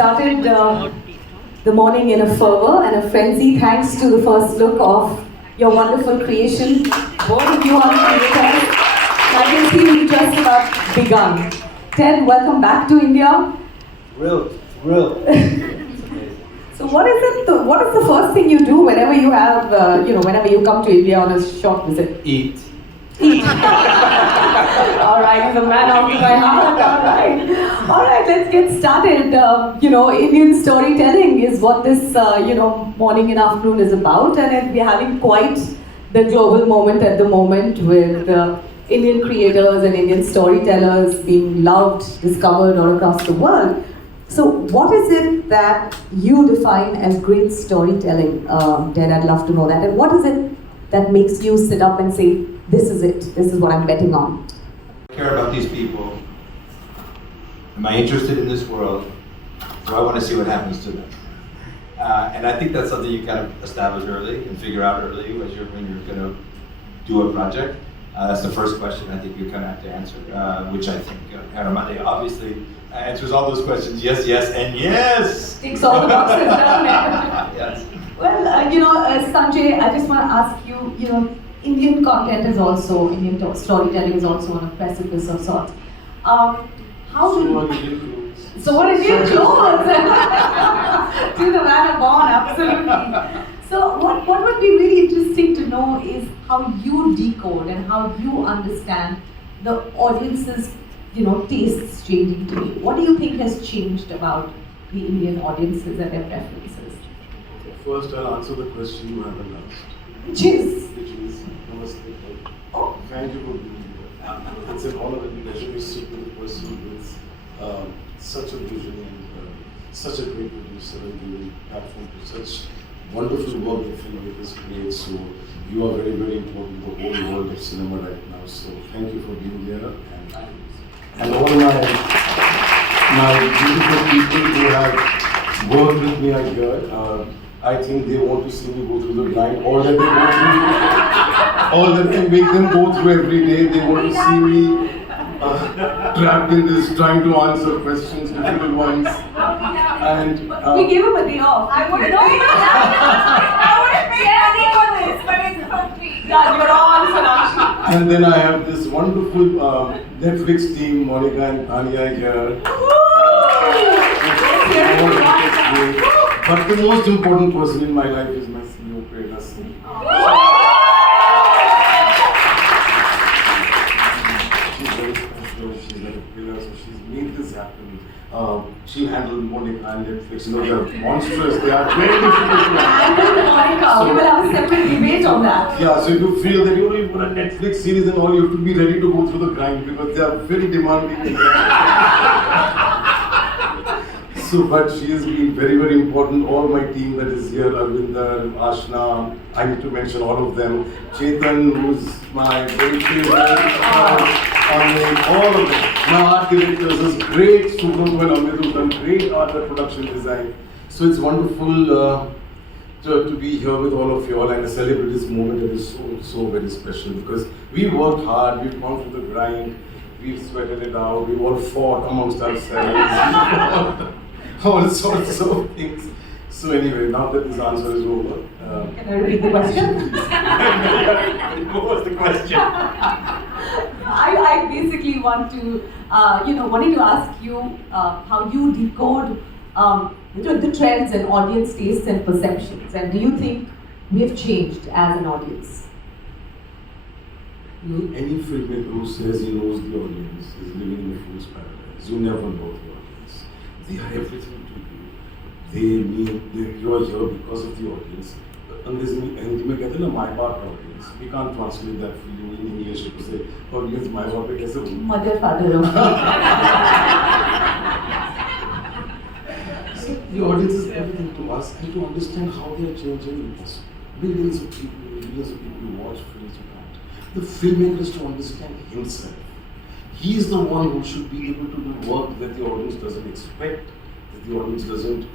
started the morning in a fervor and a frenzy thanks to the first look of your wonderful creation. Both of you are creators. I can see we've just about begun. Ted, welcome back to India. Thrilled. So what is the first thing you do whenever you have, whenever you come to India on a short visit? Eat. All right, he's a man after my heart. All right, let's get started. Indian storytelling is what this, morning and afternoon is about, and we're having quite the global moment at the moment with Indian creators and Indian storytellers being loved, discovered all across the world. So, what is it that you define as great storytelling? Ted, I'd love to know that. And what is it that makes you sit up and say, this is it, this is what I'm betting on? I care about these people. Am I interested in this world? Do I want to see what happens to them? And I think that's something you kind of establish early and figure out early when you're going to do a project. That's the first question I think you kind of have to answer, which I think heeramandi obviously answers all those questions. Yes, yes, and yes! Ticks all the boxes, doesn't it? Yes. Well, Sanjay, I just want to ask you, Indian content is also, Indian storytelling is also on a precipice of sorts. So what is your clothes? To the man born, absolutely. So what would be really interesting to know is how you decode and how you understand the audience's, tastes changing today. What do you think has changed about the Indian audiences and their preferences? First, I'll answer the question you haven't asked. Which is? Namaste. Oh. Thank you for being here. It's an honor and pleasure to sit with a person with such a vision and such a great producer and giving platform to such wonderful work that filmmakers create. So you are very, very important to the whole world of cinema right now. So thank you for being here. And all my beautiful people who have worked with me at here, I think they want to see me go through the grind. All that I make them go through every day. They want to see me trapped in this, trying to answer questions, difficult ones. And we gave him a day off. I wouldn't pay money for this, but it's complete. Yeah, you're on, Sanakshi. And then I have this wonderful Netflix team, Monica and Tanya here. But the most important person in my life is my CEO, Prerna Singh. She's very special, she's like a pillar, so she's made this happen. She'll handle Monica and Netflix. They're monstrous, they are very difficult to handle. Monica, we will have a separate debate on that. Yeah, so if you feel that you've got a Netflix series and all, you have to be ready to go through the grind because they are very demanding. So, but she has been very, very important. All my team that is here, Arvinder, Ashna, I need to mention all of them. Chetan, who's my very favorite, all of them. My art directors is great, Subramanian and Amit who've done great art and production design. So it's wonderful to be here with all of you all and to celebrate this moment that is so very special because we worked hard, we've gone through the grind, we've sweated it out, we've all fought amongst ourselves. All sorts of things. So anyway, now that this answer is over. Can I repeat the question? What was the question? I basically want to, wanted to ask you how you decode the trends and audience tastes and perceptions. And do you think we have changed as an audience? Any filmmaker who says he knows the audience is living in a fool's paradise. You never know the audience. They are everything to you. You are here because of the audience. Unless Hindi में कहते हैं ना my part audience. We can't translate that feeling in English to say audience my part पे कैसे होगा? Mother, father of the audience is everything to us and to understand how they are changing us. Millions of people watch films without. The filmmaker is to understand himself. He is the one who should be able to do work that the audience doesn't expect, that the audience doesn't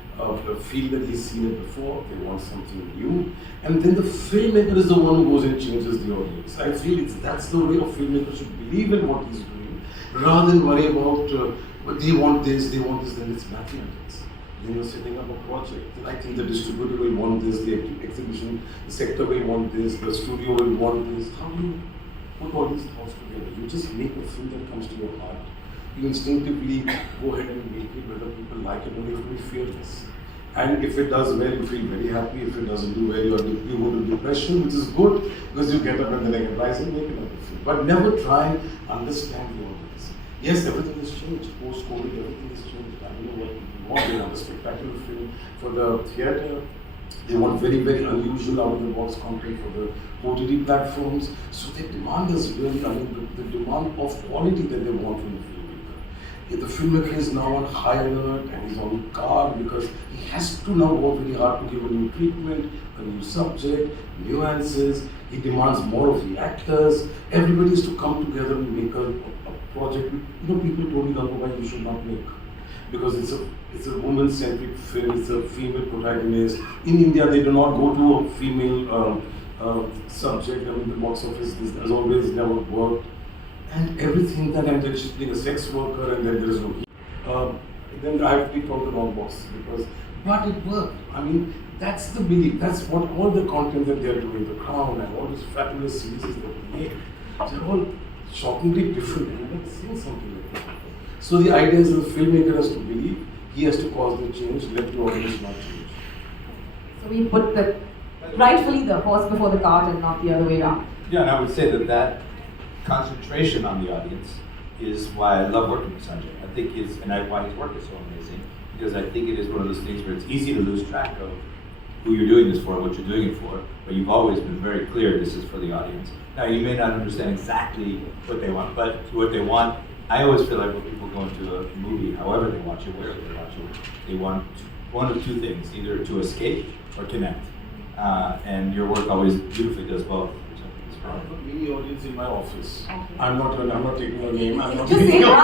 feel that he's seen it before, they want something new. And then the filmmaker is the one who goes and changes the audience. I feel that's the way a filmmaker should believe in what he's doing, rather than worry about they want this, then it's mathematics. then you're setting up a project. Then I think the distributor will want this, the exhibition, the sector will want this, the studio will want this. How do you put all these thoughts together? You just make a film that comes to your heart. You instinctively go ahead and make it, whether people like it or not. You have to be fearless. And if it does well, you feel very happy. If it doesn't do well, you go to depression, which is good because you get up and then again rise and make another film. But never try and understand the audience. Yes, everything has changed. Post-COVID, everything has changed. I don't know what people want. They want a spectacular film for the theatre. They want very, very unusual out-of-the-box content for the OTT platforms. So the demand is really, the demand of quality that they want from the filmmaker. If the filmmaker is now on high alert and he's on guard because he has to now work really hard to give a new treatment, a new subject, nuances. He demands more of the actors. Everybody is to come together and make a project. People told me, Gangubai, you should not make. Because it's a woman-centric film, it's a female protagonist. In India, they do not go to a female subject. The box office has always never worked. And everything that I'm she's being a sex worker and then there is no then I have clicked on the wrong box but it worked. That's the belief. That's what all the content that they're doing, The Crown and all these fabulous series that they make, they're all shockingly different and they're saying something like that. So the idea is that the filmmaker has to believe, he has to cause the change, let the audience not change. So we put rightfully the horse before the cart and not the other way around. Yeah, and I would say that concentration on the audience is why I love working with Sanjay. I think why his work is so amazing, because I think it is one of those things where it's easy to lose track of who you're doing this for, what you're doing it for, but you've always been very clear this is for the audience. Now, you may not understand exactly what they want, but what they want, I always feel like when people go into a movie, however they watch it, wherever they watch it, they want one of two things, either to escape or connect. And your work always beautifully does both. I have a mini audience in my office. Okay. I'm not taking your name. I'm not just taking your I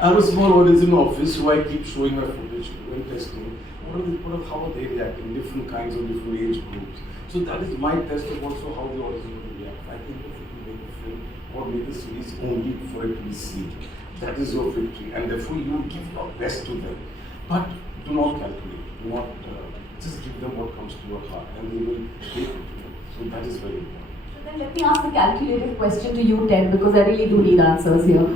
have a small audience in my office who I keep showing my footage when testing. How are they reacting? Different kinds of different age groups. So that is my test of also how the audience will react. I think if you make a film or make a series only for it to be seen, that is your victory, and therefore you will give your best to them. But do not calculate. Do not just give them what comes to your heart, and they will take it. So that is very important. So then let me ask the calculated question to you, Ted, because I really do need answers here. So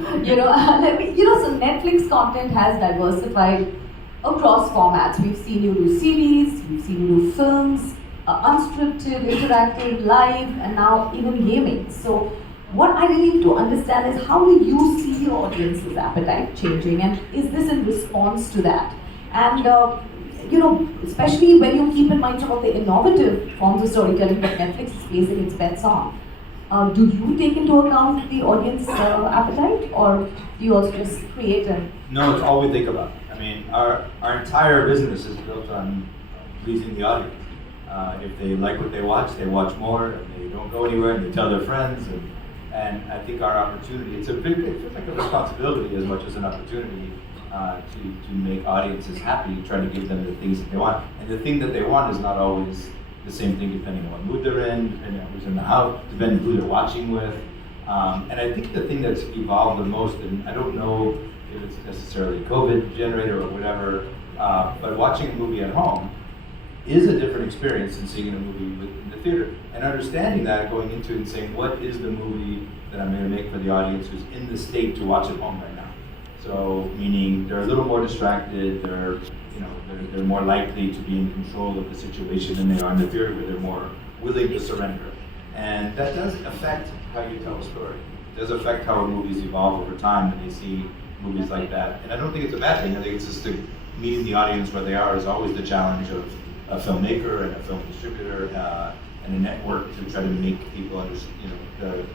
Netflix content has diversified across formats. We've seen you do series, we've seen you do films, unscripted, interactive, live, and now even gaming. So what I really need to understand is how do you see your audience's appetite changing, and is this in response to that? And especially when you keep in mind some of the innovative forms of storytelling that Netflix is placing its bets on, do you take into account the audience appetite, or do you also just create and... No, it's all we think about. Our entire business is built on pleasing the audience. If they like what they watch more, and they don't go anywhere, and they tell their friends. And I think our opportunity, it feels like a responsibility as much as an opportunity to make audiences happy, try to give them the things that they want. And the thing that they want is not always the same thing depending on what mood they're in, depending on who's in the house, depending on who they're watching with. And I think the thing that's evolved the most, and I don't know if it's necessarily COVID generated or whatever, but watching a movie at home is a different experience than seeing a movie in the theater. And understanding that, going into it and saying, what is the movie that I'm going to make for the audience who's in the state to watch at home right now? So, meaning they're a little more distracted, they're more likely to be in control of the situation than they are in the theater, where they're more willing to surrender. And that does affect how you tell a story. It does affect how movies evolve over time when they see movies like that. And I don't think it's a bad thing. I think it's just meeting the audience where they are is always the challenge of a filmmaker and a film distributor and a network to try to make people understand, the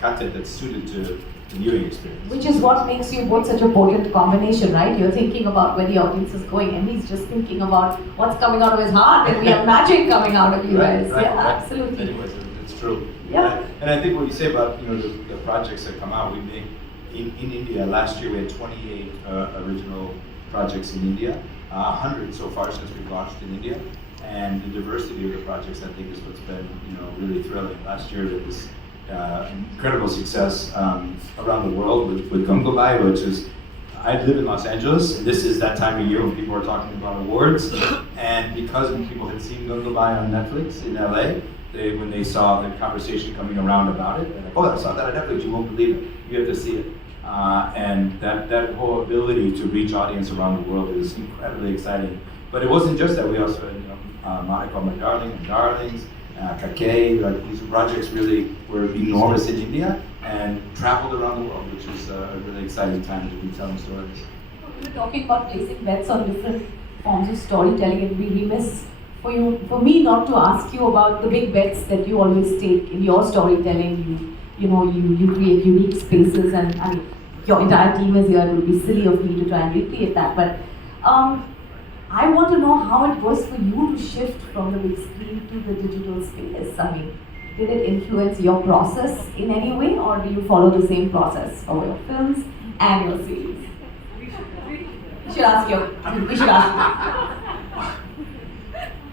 content that's suited to the viewing experience. Which is what makes you both such a potent combination, right? You're thinking about where the audience is going, and he's just thinking about what's coming out of his heart, and we have magic coming out of you guys. Right. Absolutely. Anyways, it's true. Yeah. And I think what you say about the projects that come out, we make in India last year we had 28 original projects in India, 100 so far since we've launched in India, and the diversity of the projects I think is what's been really thrilling. Last year there was incredible success around the world with Gangubai, which is I live in Los Angeles, and this is that time of year when people are talking about awards. And because people had seen Gungabai on Netflix in LA, when they saw the conversation coming around about it, they're like, oh, I saw that on Netflix, you won't believe it. You have to see it. And that whole ability to reach audience around the world is incredibly exciting. But it wasn't just that. We also had, Monica My Darling and Darlings, Kake, like these projects really were enormous in India and traveled around the world, which is a really exciting time to be telling stories. We were talking about placing bets on different forms of storytelling. It would be remiss for me not to ask you about the big bets that you always take in your storytelling. You create unique spaces, and I mean, your entire team is here. It would be silly of me to try and recreate that. But I want to know how it was for you to shift from the big screen to the digital space. I mean, did it influence your process in any way, or do you follow the same process for your films and your series? We should ask you. We should ask you.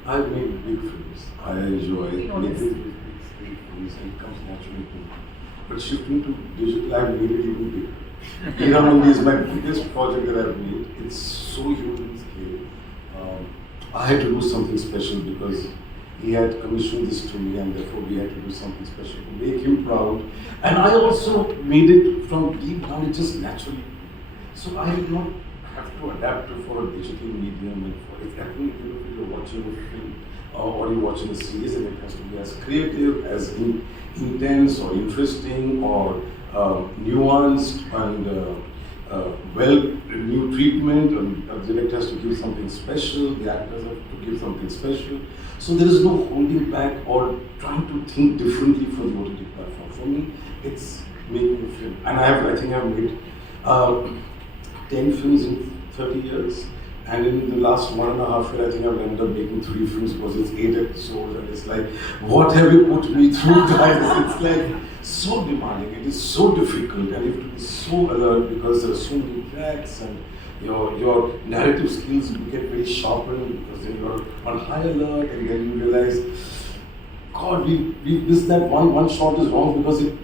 I've made big films. I enjoy making big films, and it comes naturally to me. But shifting to digital, I've made it even bigger. Heeramandi is my biggest project that I've made. It's so huge in scale. I had to do something special because he had commissioned this to me, and therefore we had to do something special to make him proud. And I also made it from deep down, it just naturally. So I did not have to adapt to for a digital medium. And for it, I think if you're watching a film or you're watching a series, and it has to be as creative, as intense or interesting or nuanced and new treatment, and the director has to give something special, the actors have to give something special. So there is no holding back or trying to think differently for the OTT platform. For me, it's making a film. And I think I've made 10 films in 30 years. And in the last 1.5 years, I think I've ended up making 3 films because it's 8 episodes, and it's like, what have you put me through, guys? It's like so demanding, it is so difficult, and you have to be so alert because there are so many tracks, and your narrative skills get very sharpened because then you're on high alert, and then you realize, God, we missed that one shot is wrong because it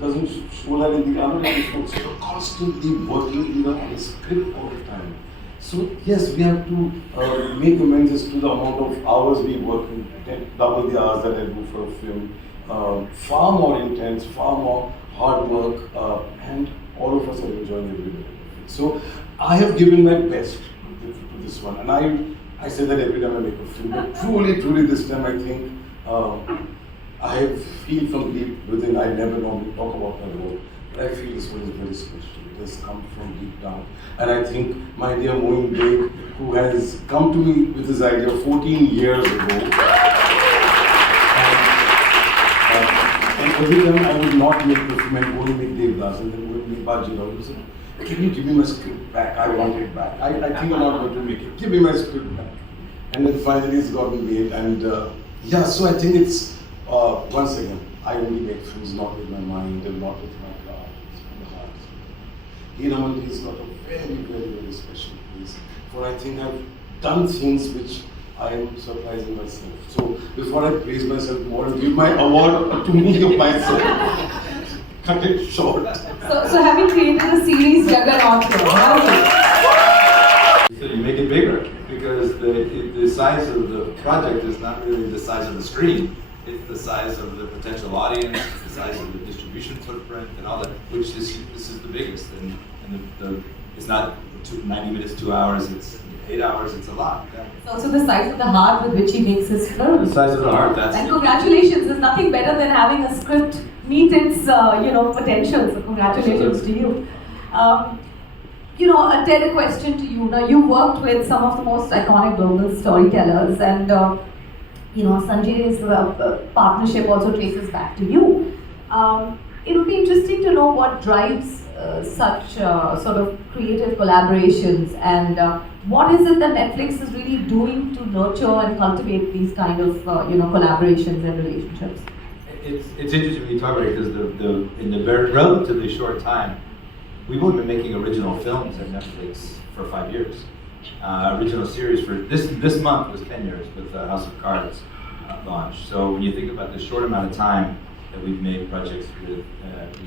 doesn't show that in the other episode. So you're constantly working on a script all the time. So yes, we have to make amends to the amount of hours we work, double the hours that I do for a film. Far more intense, far more hard work, and all of us are enjoying every minute of it. So I have given my best to this one, and I say that every time I make a film. But truly this time I think I feel from deep within. I never normally talk about my role, but I feel this one is very special. It has come from deep down. And I think my dear Moin Beg, who has come to me with this idea 14 years ago, and every time I would not make the film and go and make Devdas, and then go and make Bajirao, he said, can you give me my script back? I want it back. I think I'm not going to make it. Give me my script back. And then finally it's gotten made. And so I think it's, once again, I only make films not with my mind and not with my heart. It's from the heart. Heeramandi has got a very special place. For I think I've done things which I am surprising myself. So before I praise myself more and give my award to me of myself, cut it short. So having created a series, Juggernaut, So you make it bigger because the size of the project is not really the size of the screen. It's the size of the potential audience, it's the size of the distribution footprint and all that, which this is the biggest. And it's not 90 minutes, 2 hours, it's 8 hours, it's a lot. Yeah. It's also the size of the heart with which he makes his film. The size of the heart, that's And congratulations, there's nothing better than having a script meet its potential. So congratulations to you. Ted, a question to you. Now, you worked with some of the most iconic global storytellers, and Sanjay's partnership also traces back to you. It would be interesting to know what drives such sort of creative collaborations, and what is it that Netflix is really doing to nurture and cultivate these kind of collaborations and relationships? It's interesting when you talk about it because in the very relatively short time, we've only been making original films at Netflix for 5 years. Original series for this month was 10 years with House of Cards launch. So when you think about the short amount of time that we've made projects with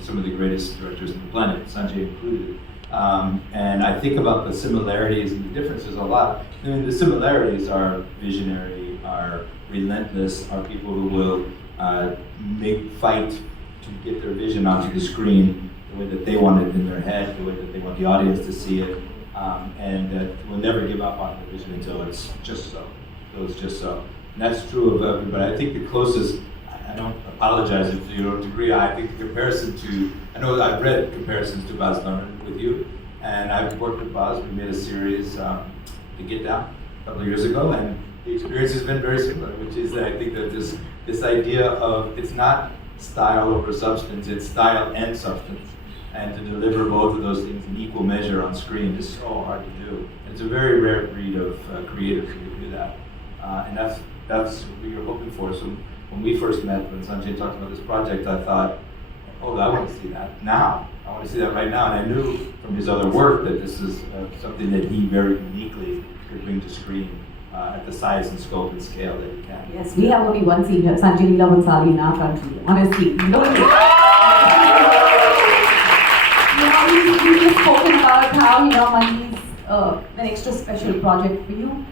some of the greatest directors on the planet, Sanjay included, And I think about the similarities and the differences a lot. I mean, the similarities are visionary, are relentless, are people who will fight to get their vision onto the screen the way that they want it in their head, the way that they want the audience to see it, and that will never give up on the vision until it's just so. Until it's just so. And that's true of everybody. I think the closest, I don't apologize if you don't agree, I think the comparison to, I know I've read comparisons to Baz Luhrmann with you, and I've worked with Baz. We made a series, The Get Down, a couple of years ago, and the experience has been very similar, which is that I think that this idea of, it's not style over substance, it's style and substance. And to deliver both of those things in equal measure on screen is so hard to do. It's a very rare breed of creators who can do that. And that's what you're hoping for. So when we first met, when Sanjay talked about this project, I thought, oh, I want to see that now. I want to see that right now. And I knew from his other work that this is something that he very uniquely could bring to screen at the size and scope and scale that he can. Yes, we have only one senior, Sanjay Leela Bhansali in our country, honestly. You just spoken about how Heeramandi is an extra special project for you.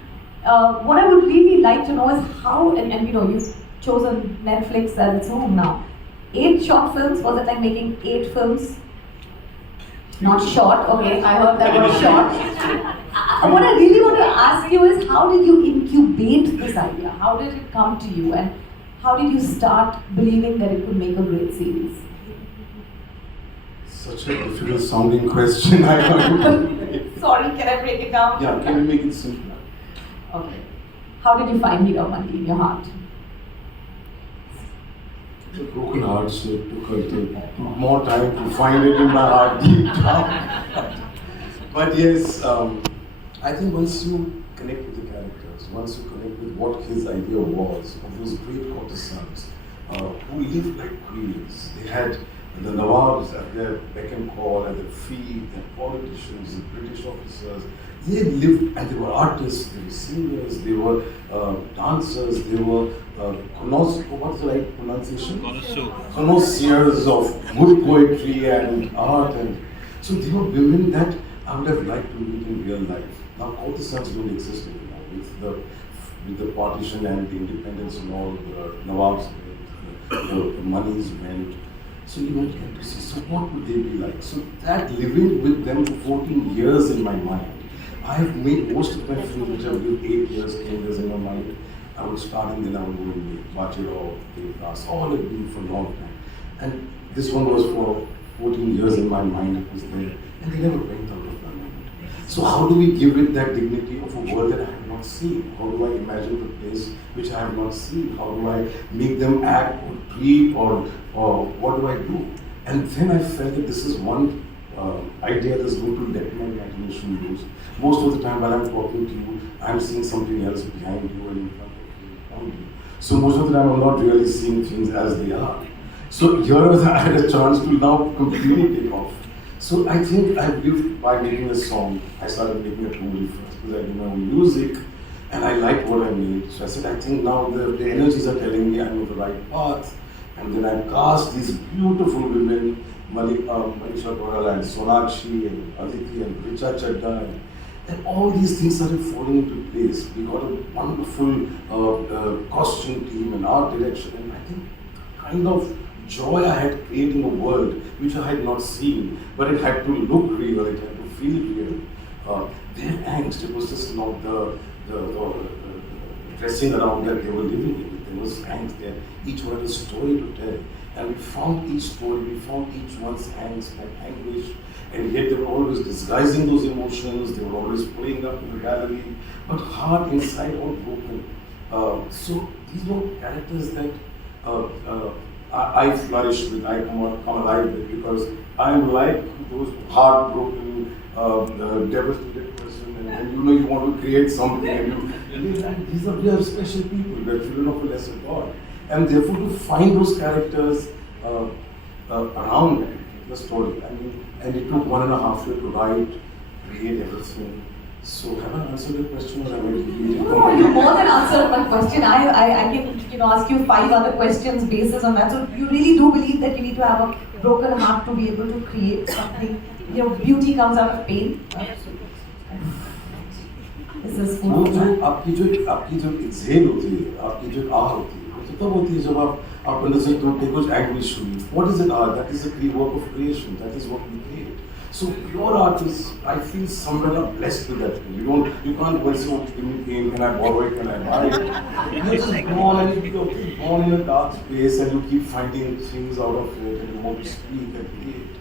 What I would really like to know is how, and you've chosen Netflix as its home now. 8 short films, was it like making 8 films? Not short, okay, I heard that was short. What I really want to ask you is, how did you incubate this idea? How did it come to you, and how did you start believing that it could make a great series? Such a difficult sounding question. Sorry, can I break it down? Yeah, can we make it simpler? Okay. How did you find Heeramandi in your heart? It's a broken heart, so it took a little more time to find it in my heart deep down. But yes, I think once you connect with the characters, once you connect with what his idea was of those great courtesans who lived like queens, they had the Nawabs at their beck and call, at their feet, the politicians, the British officers. They lived, and they were artists, they were singers, they were dancers, they were what's the right pronunciation? Connoisseurs of good poetry and art, and so they were women that I would have liked to meet in real life. Now courtesans don't exist anymore with the partition and the independence and all. The Nawabs went, the monies went. So you don't get to see. So what would they be like? So that living with them for 14 years in my mind. I have made most of my films which have lived 8 years, 10 years in my mind. I would start and then I would go and make Bachiro, Devdas, all had been for a long time. And this one was for 14 years in my mind, it was there. And they never went out of my mind. So how do we give it that dignity of a world that I have not seen? How do I imagine the place which I have not seen? How do I make them act or treat or what do I do? And then I felt that this is one idea that's going to let my imagination loose. Most of the time while I'm talking to you, I'm seeing something else behind you and in front of you, around you. So most of the time I'm not really seeing things as they are. So here I had a chance to now completely take off. So I think I lived by making a song. I started making a movie first because I didn't know music and I liked what I made. So I said, I think now the energies are telling me I'm on the right path. And then I cast these beautiful women, Manisha Goral and Sonakshi and Aditi and Richa Chadda, and all these things started falling into place. We got a wonderful costume team and art direction, and I think kind of joy I had creating a world which I had not seen, but it had to look real, it had to feel real. Their angst, it was just not the dressing around that they were living in. There was angst there. Each one had a story to tell. And we found each story, we found each one's angst and anguish, and yet they were always disguising those emotions, they were always playing up in the gallery, but heart inside all broken. So these were characters that I flourish with, I come alive with, because I'm like those heartbroken, devastated person, and you know you want to create something, and these are special people, we're children of a lesser God. And therefore to find those characters around the story, and it took 1.5 years to write, create everything. So have I answered your question, or am I repeating? No, you more than answered my question. I can ask you 5 other questions basis on that. So you really do believe that you need to have a broken heart to be able to create something your beauty comes out of pain. This is वो food. जो आपकी जो exhale होती है, आपकी जो आह होती है, वो तो तब होती है जब आप अंदर से टूटते कुछ anguish हुई. What is an art? That is a work of creation. That is what we create. So pure artists, I feel somewhere are blessed with that. You can't go and say, oh, give me pain, can I borrow it, can I buy it? You're just born and you're born in a dark space and you keep finding things out of it and you want to speak and create.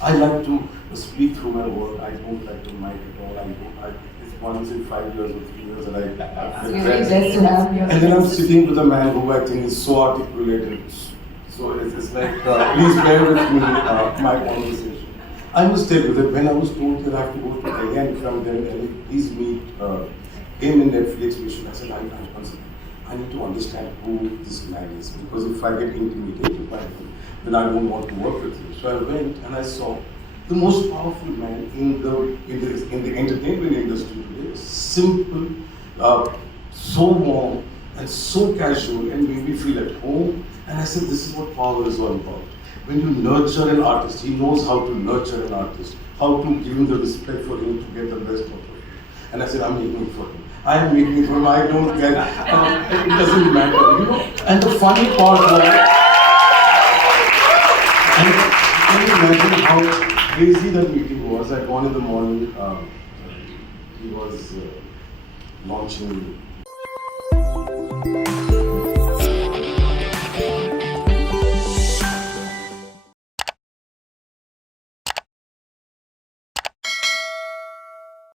I like to speak through my work. I don't like to mic at all. It's once in 5 years or 3 years that I It's very blessed to have you. and then I'm sitting with a man who I think is so articulated. So it's like, please bear with me, my conversation. I must tell you that when I was told that I have to go to again from there and please meet him in Netflix mission, I said, I need to understand who this man is, because if I get intimidated by him, then I don't want to work with him. So I went and I saw the most powerful man in the entertainment industry today. Simple, so warm and so casual, and made me feel at home. And I said, this is what power is all about. When you nurture an artist, he knows how to nurture an artist, how to give him the respect for him to get the best out of him. And I said, I'm making it for him. I am making it for him. I don't care. It doesn't matter, you know. And the funny part was, and can you imagine how crazy that meeting was? I'd gone in the morning. He was launching.